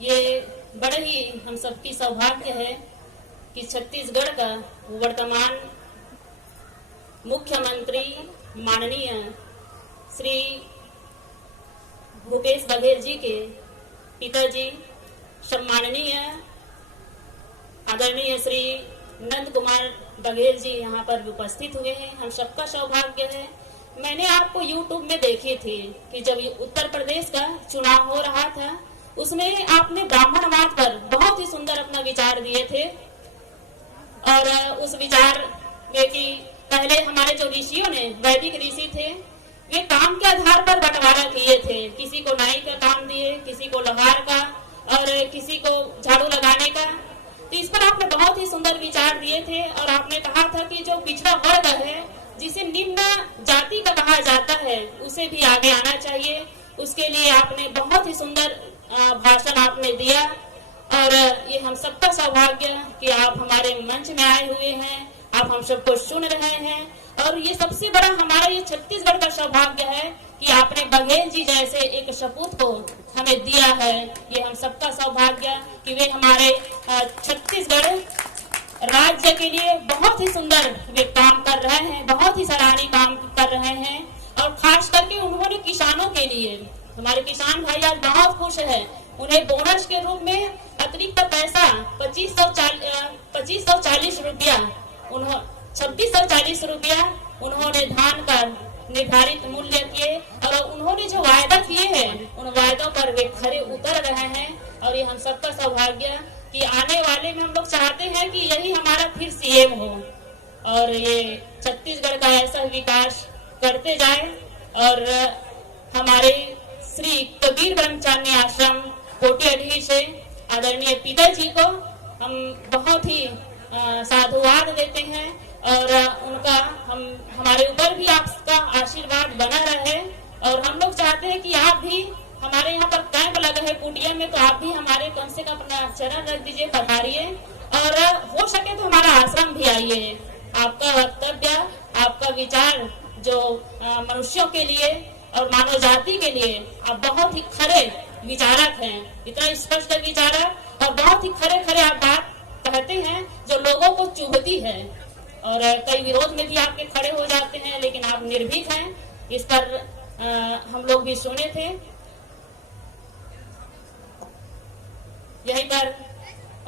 ये बड़ा ही हम सबकी सौभाग्य है कि छत्तीसगढ़ का वर्तमान मुख्यमंत्री माननीय श्री भूपेश बघेल जी के पिताजी सम्माननीय आदरणीय श्री नंद कुमार बघेल जी यहाँ पर उपस्थित हुए हैं। हम सबका सौभाग्य है। मैंने आपको YouTube में देखी थी कि जब उत्तर प्रदेश का चुनाव हो रहा था, उसमें आपने ब्राह्मणवाद पर बहुत ही सुंदर अपना विचार दिए थे। और उस विचार में कि पहले हमारे जो ऋषियों ने, वैदिक ऋषि थे, वे काम के आधार पर बंटवारा किए थे। किसी को नाई का काम दिए, किसी को लोहार का और किसी को झाड़ू लगाने का। तो इस पर आपने बहुत ही सुंदर विचार दिए थे और आपने कहा था कि जो पिछड़ा वर्ग है, जिसे निम्न जाति का कहा जाता है, उसे भी आगे आना चाहिए। उसके लिए आपने बहुत ही सुंदर भाषण आपने दिया और ये हम सबका सौभाग्य कि आप हमारे मंच में आए हुए हैं, आप हम सबको सुन रहे हैं। और ये सबसे बड़ा हमारा ये छत्तीसगढ़ का सौभाग्य है कि आपने बघेल जी जैसे एक सपूत को हमें दिया है। ये हम सबका सौभाग्य कि वे हमारे छत्तीसगढ़ राज्य के लिए बहुत ही सुंदर वे काम कर रहे हैं, बहुत ही सराहनीय काम कर रहे हैं। और खास करके उन्होंने किसानों के लिए, हमारे किसान भाई आज बहुत खुश है। उन्हें बोनस के रूप में अतिरिक्त पैसा 2540 रुपया, 2640 रुपया उन्होंने धान का निर्धारित मूल्य किए और उन्होंने जो वायदा किए हैं, उन वायदों पर वे खरे उतर रहे हैं। और ये हम सबका सौभाग्य कि आने वाले में हम लोग चाहते हैं कि यही हमारा फिर सीएम हो और ये छत्तीसगढ़ का ऐसा विकास करते जाए। और हमारे श्री कबीर ब्रह्मचारी आश्रम कोटियाडीह से आदरणीय पिताजी को हम बहुत ही साधुवाद देते हैं और उनका हमारे ऊपर भी आपका आशीर्वाद बना रहे। और हम लोग चाहते हैं कि आप भी, हमारे यहाँ पर कैंप लगा है कुटिया में, तो आप भी हमारे कम से कम अपना चरण रख दीजिए, पधारिए और हो सके तो हमारा आश्रम भी आइए। आपका वक्तव्य, आपका विचार जो मनुष्यों के लिए और मानव जाति के लिए आप बहुत ही खरे विचारक हैं, इतना स्पष्ट विचारक और बहुत ही खरे आप बात कहते हैं जो लोगों को चुभती है। और कई विरोध में भी आपके खड़े हो जाते हैं, लेकिन आप निर्भीक हैं। इस पर हम लोग भी सुने थे। यहीं पर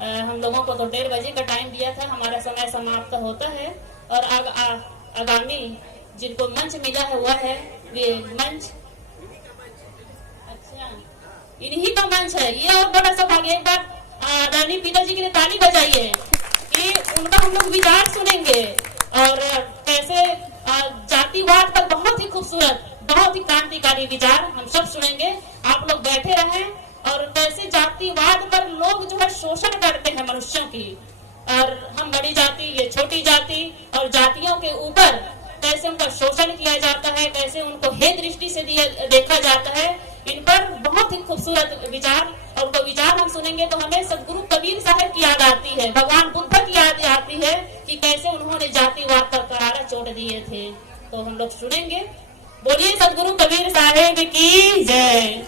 हम लोगों को तो 1:30 बजे का टाइम दिया था, हमारा समय समाप्त होता है। और आगामी जिनको मंच मिला है वह है वे मंच, अच्छा इन्हीं का मंच है। ये और बड़ा सौभाग्य, एक बार आदरणीय पिताजी के लिए ताली बजाइए कि उनका हम लोग विचार सुनेंगे। और कैसे जातिवाद पर बहुत ही खूबसूरत, बहुत ही क्रांतिकारी विचार हम सब सुनेंगे। आप लोग बैठे रहें। और कैसे जातिवाद पर लोग जो है शोषण करते हैं मनुष्यों की, और हम बड़ी जाति, ये छोटी जाति, और जातियों के ऊपर कैसे उनका शोषण किया जाता है, कैसे उनको हे दृष्टि से देखा जाता है, इन पर बहुत ही खूबसूरत विचार। और वो विचार हम सुनेंगे तो हमें सदगुरु कबीर साहब की याद आती है, भगवान बुद्ध की याद आती है कि कैसे उन्होंने जातिवाद पर करारा चोट दिए थे। तो हम लोग सुनेंगे। बोलिए सदगुरु कबीर साहब की जय।